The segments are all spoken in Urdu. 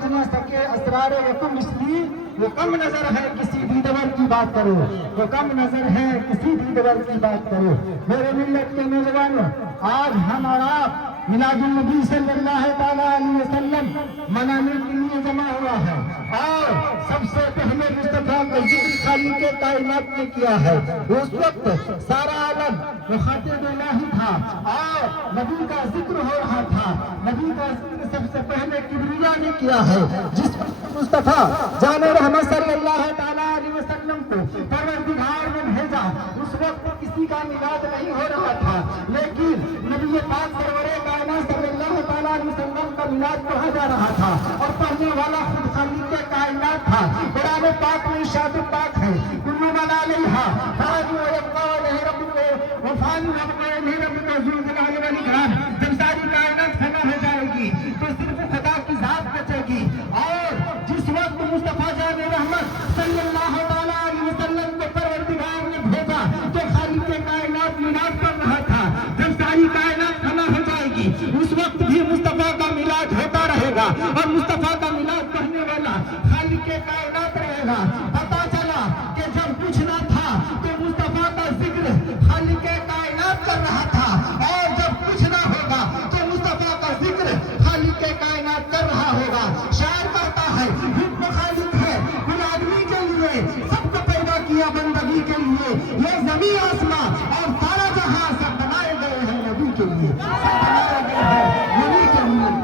سمجھ نہ سکے اسرار یکم، اس لیے وہ کم نظر ہے کسی دیدور کی بات کرو، وہ کم نظر ہے کسی دیدور کی بات کرو۔ میرے ملت کے نوجوانوں، آج ہم اور آپ میلاد النبی صلی اللہ تعالیٰ علیہ وسلم منانے کے لیے جمع ہوا ہے، اور سب سے پہلے مصطفیٰ کا ذکر خالق کائنات نے کیا ہے۔ اس وقت سارا عالم مخاطب الہی تھا اور نبی کا ذکر ہو رہا تھا۔ نبی کا ذکر سب سے پہلے کبریا نے کیا ہے، جس وقت مصطفیٰ جان رحمت صلی اللہ تعالیٰ علیہ وسلم کو پروردگار نے بھیجا، اس وقت کسی کا میلاد نہیں ہو رہا تھا، لیکن نبی پاک سرور کائنات صلی اللہ تعالیٰ علیہ وسلم کا میلاد پڑھا جا رہا تھا، اور پڑھنے والا خود خالق کائنات تھا۔ قرآن پاک میں ارشاد پاک ہے، کل من علیہا فان ویبقی وجہ ربک وفان وجہ ربک ذو الجلال والاکرام۔ جب ساری کائنات فنا ہو جائے گی تو صرف خدا کی ذات بچے گی، اور جس وقت مصطفیٰ جان رحمت صلی اللہ تعالیٰ علیہ وسلم کو پروردگار نے بھیجا تو خالق کائنات میلاد کر رہا تھا۔ جب ساری کائنات فنا ہو جائے گی اس وقت بھی مصطفیٰ کا میلاد ہوتا رہے گا، اور مصطفیٰ کا میلاد کرنے والا خالق کائنات رہے گا۔ پتا چلا کہ جب کچھ نہ تھا تو مصطفیٰ کا ذکر خالق کائنات کر رہا تھا، اور جب کچھ نہ ہوگا تو مصطفیٰ کا ذکر خالق کائنات کر رہا ہوگا۔ شاعر کہتا ہے حکم خالق ہے کل آدمی کے لیے، سب کو پیدا کیا بندگی کے لیے، یہ زمین آسمان اور سارا جہاں سب بنائے گئے ہیں نبی کے لیے، سب بنائے گئے ہیں نبی کے لیے۔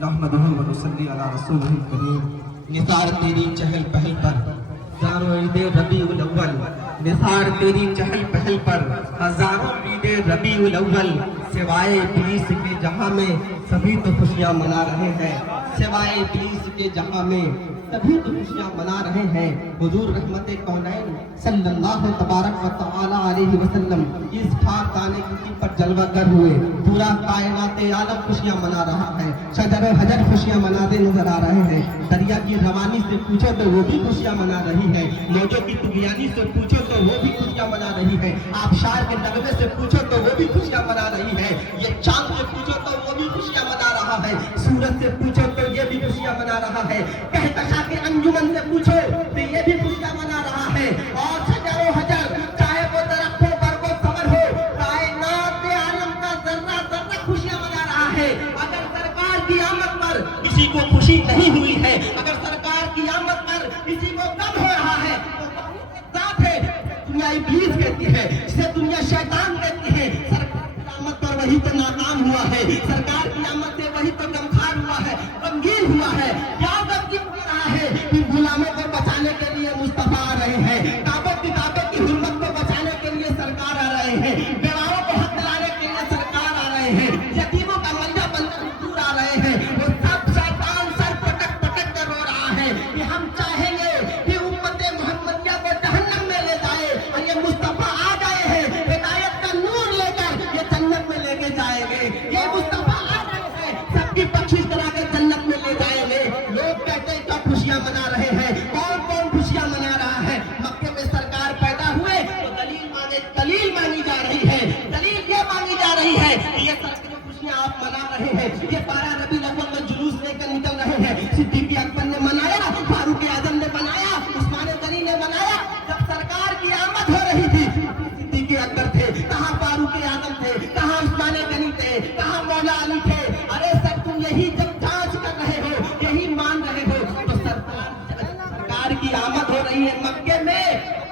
نحمدہ و نصلی علی رسولہ الکریم۔ نثار تیری چہل پہل پر ہزاروں عید ربیع الاول، نثار تیری چہل پہل پر ہزاروں عید ربیع الاول، سوائے ابلیس کے جہاں میں سبھی تو خوشیاں منا رہے ہیں، سوائے ابلیس کے جہاں میں سبھی تو خوشیاں منا رہے ہیں۔ حضور رحمت کونین صلی اللہ تبارک و تعالی علیہ وسلم اس خاک دانے کی پر جلوہ گر ہوئے، پورا کائنات عالم خوشیاں منا رہا ہے، شجر حجر خوشیاں مناتے نظر آ رہے ہیں۔ دریا کی روانی سے پوچھو تو وہ بھی خوشیاں منا رہی ہے، موجوں کی طغیانی سے پوچھو تو وہ بھی خوشیاں منا رہی ہے، آبشار کے نغمے سے پوچھو تو وہ بھی خوشیاں منا رہی ہے، یہ چاند سے پوچھو تو وہ بھی خوشیاں منا رہا ہے، سورج سے پوچھو تو یہ بھی خوشیاں منا رہا ہے، کہکشاں کے انجمن سے پوچھو تو یہ بھی خوشیاں منا رہا ہے، اور شجر و حجر چاہے وہ درخت ہو برگ و ثمر ہو، کائنات عالم کا ذرہ ذرہ خوشیاں منا رہا ہے۔ اگر سرکار کی آمد پر کسی کو خوشی نہیں ہوئی ہے، اگر سرکار کی آمد پر کسی کو غم ہو رہا ہے، تو ذات ہے دنیا ابلیس کہتی ہے، جسے دنیا شیطان کہتی ہے، سرکار کی آمد پر وہی تو ناکام ہوا ہے، سرکار کی آمد سے وہی تو غمخوار ہوا ہے، غمگین ہوا ہے۔ کیا غمگین ہو رہا ہے کہ غلاموں کو بچانے کے لیے مصطفیٰ آ رہے ہیں، کعبۃ کتابت کی حرمت کو بچانے کے لیے سرکار آ رہے ہیں، بیواؤں کو حق دلانے کے لیے سرکار آ رہے ہیں، یتیموں کا ملجا بننے حضور آ رہے ہیں۔ وہ سب شیطان سر پٹک پٹک کر رو رہا ہے کہ ہم چاہیں گے کہ امت محمدیہ کو جہنم میں لے جائے، اور یہ مصطفیٰ آ گئے ہیں ہدایت کا نور لے کر یہ جنت میں لے کے جائیں گے، یہ مصطفیٰ آ گئے ہیں سب کی بخشش کرا کے جنت میں لے جائیں گے۔ لوگ کہتے ہیں کیا خوشیاں منا رہے ہیں، کون کون خوشیاں منا رہا ہے؟ مکے میں سرکار پیدا ہوئے تو دلیل مانی جا رہی ہے، دلیل یہ مانی جا رہی ہے کہ یہ سب خوشیاں آپ منا رہے ہیں، یہ 12 ربیع الاول میں جلوس لے کر نکل رہے ہیں، صدیق اکبر نے منایا، فاروق اعظم نے بنایا، عثمان غنی نے بنایا۔ جب سرکار کی آمد ہو رہی تھی صدیق اکبر تھے کہاں، فاروق اعظم تھے کہاں، عثمان غنی تھے کہاں، مولا علی تھے۔ ارے سر تم یہی جب جانچ کر رہے ہو، یہی مان رہے ہو، تو سرکار کی آمد ہو رہی ہے مکے میں،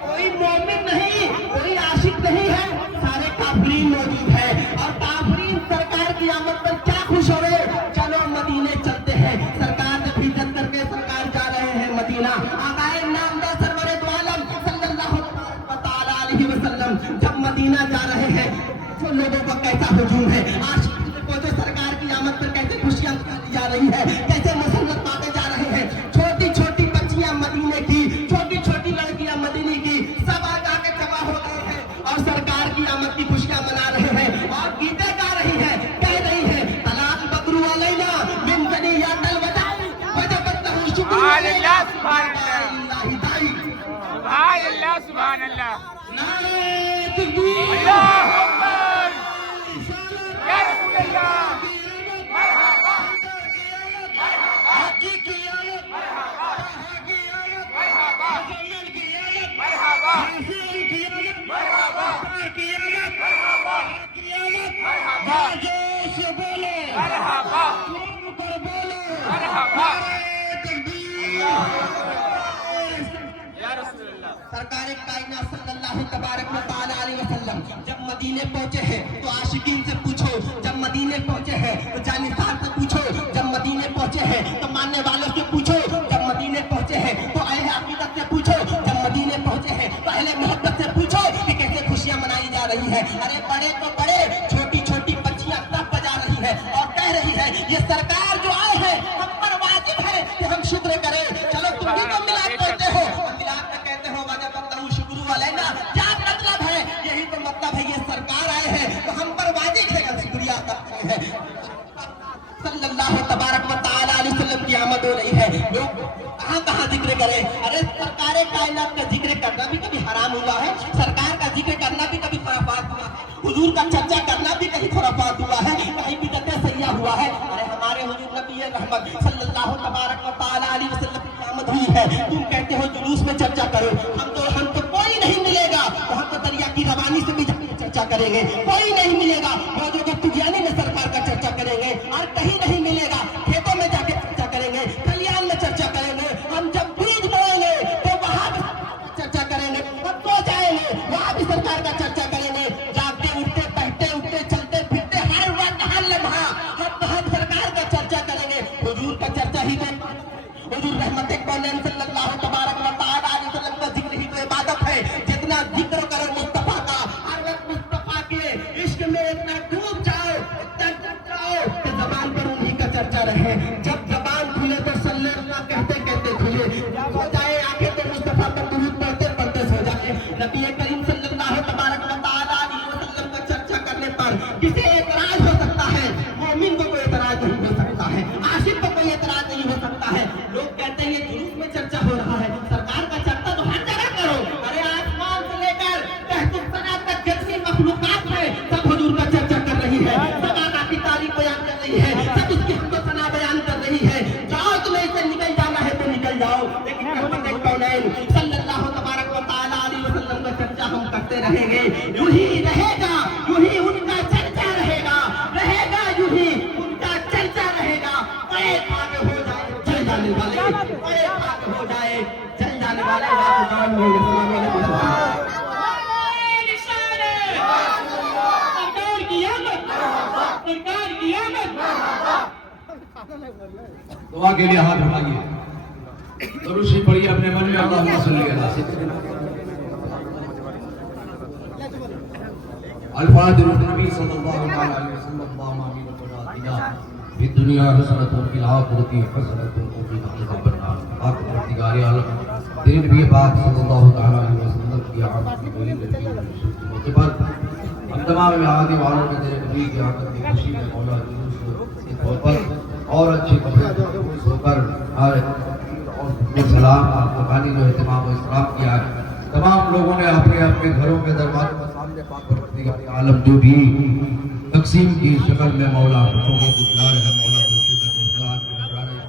کوئی مومن نہیں، کوئی عاشق نہیں ہے، سارے کافرین موجود ہیں، اور کافرین سرکار کی آمد پر کیا خوش ہو رہے؟ چلو مدینے چلتے ہیں، سرکار نے ہجرت کر کے سرکار جا رہے ہیں مدینہ۔ آقائے نامدار سرور دو عالم صلی اللہ تعالی علیہ وسلم جب مدینہ جا رہے ہیں تو لوگوں کا کیسا ہجوم ہے، عاشق کو جو سرکار کی آمد پر کیسے خوشیاں نکالی جا رہی ہے، کیسے مسرت پاتے جا رہے ہیں، چھوٹی سبحان اللہ سبحان اللہ سبحان اللہ سبحان اللہ اللہ اکبر یا رسول اللہ مرحبا مرحبا مرحبا مرحبا مرحبا مرحبا مرحبا مرحبا یا رسول اللہ سرکار کائنات صلی اللہ تبارک و تعالی علیہ وسلم جب مدینے پہنچے ہیں تو عاشقین سے پوچھو، جب مدینے پہنچے ہیں تو جانثار سے پوچھو، جب مدینے پہنچے ہیں تو ماننے والوں سے پوچھو، جب مدینے پہنچے ہیں تو اہل عقیدت سے پوچھو، جب مدینے پہنچے ہیں تو اہل محبت سے پوچھو کہ کیسے خوشیاں منائی جا رہی ہیں۔ ارے بڑے تو بڑے، چھوٹی چھوٹی بچیاں سب بجا رہی ہیں اور کہہ رہی ہے یہ سرکار جو آئے ہیں ہم پر واجب ہے کہ ہم شکر کریں۔ چلو تم بھی تو ملاد کہتے ہو، ملاد میں کہتے ہو واجب شکر علینا، کیا مطلب ہے؟ یہی تو مطلب ہے یہ سرکار آئے ہیں تو ہم پر واجب ہے کہ ہم شکریہ کرتے ہیں۔ صلی اللہ تبارک و تعالی علیہ وسلم کی آمد ہو رہی ہے، لوگ کہاں کہاں ذکر کریں۔ ارے سرکار کائنات کا ذکر کرنا بھی کبھی حرام ہوا ہے، سرکار کا ذکر کرنا بھی کبھی خرافات ہوا ہے، حضور کا چرچا کرنا بھی کبھی خرافات ہوا ہے، کہیں بدعت سیاح ہوا ہے۔ ارے ہمارے حضور نبی رحمت صلی اللہ تبارک و تعالی علیہ وسلم کی آمد ہوئی ہے، تم کہتے ہو جلوس میں چرچا کرو، ہم تو کوئی نہیں ملے گا، ہم تو دریا کی روانی سے بھی چرچا کریں گے، کوئی نہیں ملے گا موجود تجیانی میں سرکار کا چرچا کریں گے، اور کہیں نہیں ملے گا کھیتوں میں جا کے چرچا کریں گے، کلیان میں چرچا کریں گے، ہم جب بیج بوئیں گے تو وہاں بھی چرچا کریں گے، ہم سو جائیں گے وہاں بھی سرکار کا چرچا کریں گے، جاگتے اٹھتے بیٹھتے اٹھتے چلتے پھرتے ہر وقت ہر لمحہ ہم سرکار کا چرچا کریں گے۔ حضور کا چرچا ہی تو حضور رحمت کونین صلی اللہ تبارک و تعالی علیہ وسلم کا ذکر ہی تو عبادت ہے، جتنا ذکر کرو مصطفیٰ کا، ہر وقت مصطفیٰ کے عشق میں اتنا ڈوب جاؤ، اتنا ڈوب جاؤ کہ زبان پر انہی کا چرچا رہے، جب زبان کھلے تو صلی اللہ کہتے کہتے کھلے، جب ہو جائے آنکھیں تو مصطفیٰ پر درود پڑھتے پڑھتے سو جائے۔ نبی کریم صلی اللہ تبارک و تعالی علیہ وسلم کا چرچا کرنے پر کسے اعتراض ہو سکتا ہے؟ مومن کو کوئی اعتراض نہیں ہو سکتا ہے، عاشق کو کوئی اعتراض نہیں ہو سکتا ہے۔ لوگ کہتے ہیں یہ جلوس میں چرچا ہو رہا ہے، سرکار کا چرچا تو ہر جگہ کرو۔ ارے آسمان سے لے کر تحت الثنا تک جیسی مخلوقات ہے سب حضور کا چرچا کر رہی ہے، سب آقا کی تعریف بیان کر رہی ہے، سب اس کی حمد و ثنا بیان کر رہی ہے۔ جاؤ تمہیں اسے نکل جانا ہے تو نکل جاؤ، لیکن رحمت کونین صلی اللہ تبارک و تعالی علیہ وسلم کا چرچا ہم کرتے رہیں گے، یوں ہی رہے گا، یوں ہی ان کا چرچا رہے گا، رہے گا یوں ہی ان کا چرچا رہے گا۔ بڑے آگے ہو جائے چل جانے والے، بڑے آگے ہو جائے چل جانے والے۔ السلام علیکم۔ سرکار کی آمد، سرکار کی آمد۔ دعا کے لیے ہاتھ اٹھائیے، درود شریف پڑھیے اپنے من میں، اللہم صلی علی سیدنا الفاتحہ للنبی صلی اللہ علیہ وسلم۔ اللہم آمین ربنا آتنا فی الدنیا حسنۃ وفی الآخرۃ حسنۃ وقنا عذاب النار۔ آپ پروردگار عالم تیرے نبی پاک صلی اللہ تعالی علیہ وسلم کی آمد کی بڑی بڑی موقع پر ہم تمام میعادی والوں کے تیرے نبی کی آمد کی خوشی میں مولا جلوس کے طور پر اور اچھے کپڑے ہو کر اور سلام مکانی جو اہتمام و احترام کیا ہے، تمام لوگوں نے اپنے اپنے گھروں کے دروازوں کے سامنے پاک پروردگار عالم جو بھی تقسیم کی شکل میں مولا بچوں کو کھلا رہے ہیں، مولا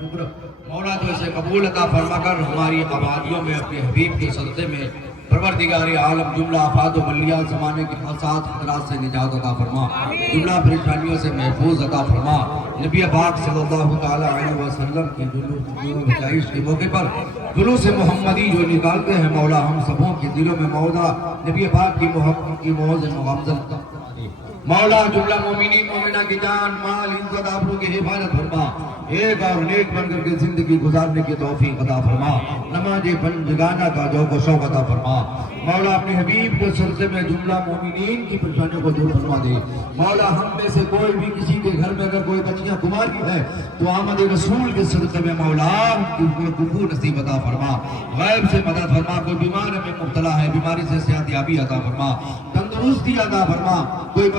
شکر مولا تو اسے قبول عطا فرما کر ہماری آبادیوں میں اپنے حبیب کے صدقے میں پروردگار عالم جملہ آفات و بلیات زمانے کے حادثات خطرات سے نجات عطا فرما، جملہ پریشانیوں سے محفوظ عطا فرما۔ نبی پاک صلی اللہ تعالی علیہ وسلم کی جلوس کے موقع پر جلوس محمدی جو نکالتے ہیں مولا، ہم سبوں کے دلوں میں مولا نبی پاک کی محبت کی موز مغمزن مولا جملہ مومنین مومنہ کی جان مال عزت آبرو کی حفاظت فرما، ایک اور نیک بن کر کے زندگی گزارنے کی توفیق عطا فرما، نماز بندگانہ کا ذوق و شوق عطا فرما۔ مولا اپنے حبیب کے صدقے میں جملہ مومنین کی پریشانیوں کو دور فرما دے۔ مولا ہم میں سے کوئی بھی کسی کے گھر میں اگر کوئی بچیاں کماری ہے تو آمد رسول کے صدقے میں مولا ان کو کفو نصیب عطا فرما، غیب سے مدد فرما، کوئی بیمار میں مبتلا ہے بیماری سے صحت یابی عطا فرما، تندرستی عطا فرما، کوئی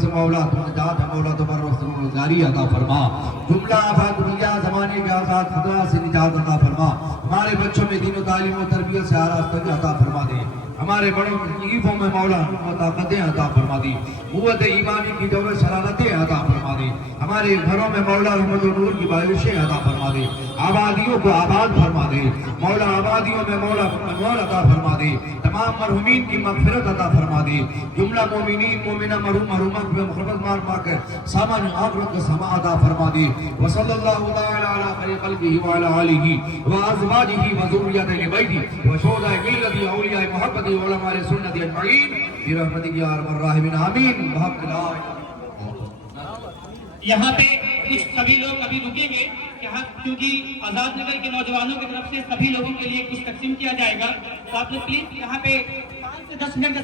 سے مولا تو نجات ہے مولا تو بر روزگاری عطا فرما، جملہ آباد دنیا زمانے کے آزاد خطرہ سے نجات عطا فرما، ہمارے بچوں میں دین و تعلیم و تربیت سے آراستگی عطا فرما دے، ہمارے بڑوں کی تکلیفوں میں مولا طاقتیں عطا فرما دے، قوت ایمانی کی دولت سلامتیں عطا فرما دے، ہمارے گھروں میں مولا رحمت و نور کی بارشیں عطا فرما دے، آبادیوں کو آباد فرما دے مولا، آبادیوں میں مولا انوار عطا فرما دے، تمام مرحومین کی مغفرت عطا فرما دے، جملہ مومنین مومنہ مرحوم مرحومات میں مخربت مار مار کر سامان آخرت کا سما عطا فرما دے، وصلی اللہ تعالی علی خیر خلقہ وعلی آلہ وازواجہ وذریتہ بیتہ وشہداء ملت اولیاء محبت علماء سنت اجمعین برحمتک یا ارحم الراحمین آمین بحق لا الہ الا اللہ۔ یہاں پہ کچھ سبھی لوگ ابھی رکیں گے کیونکہ آزاد نگر کے نوجوانوں کی طرف سے سبھی لوگوں کے لیے کچھ تقسیم کیا جائے گا، تو آپ لوگ پلیز یہاں پہ 5 سے 10 منٹ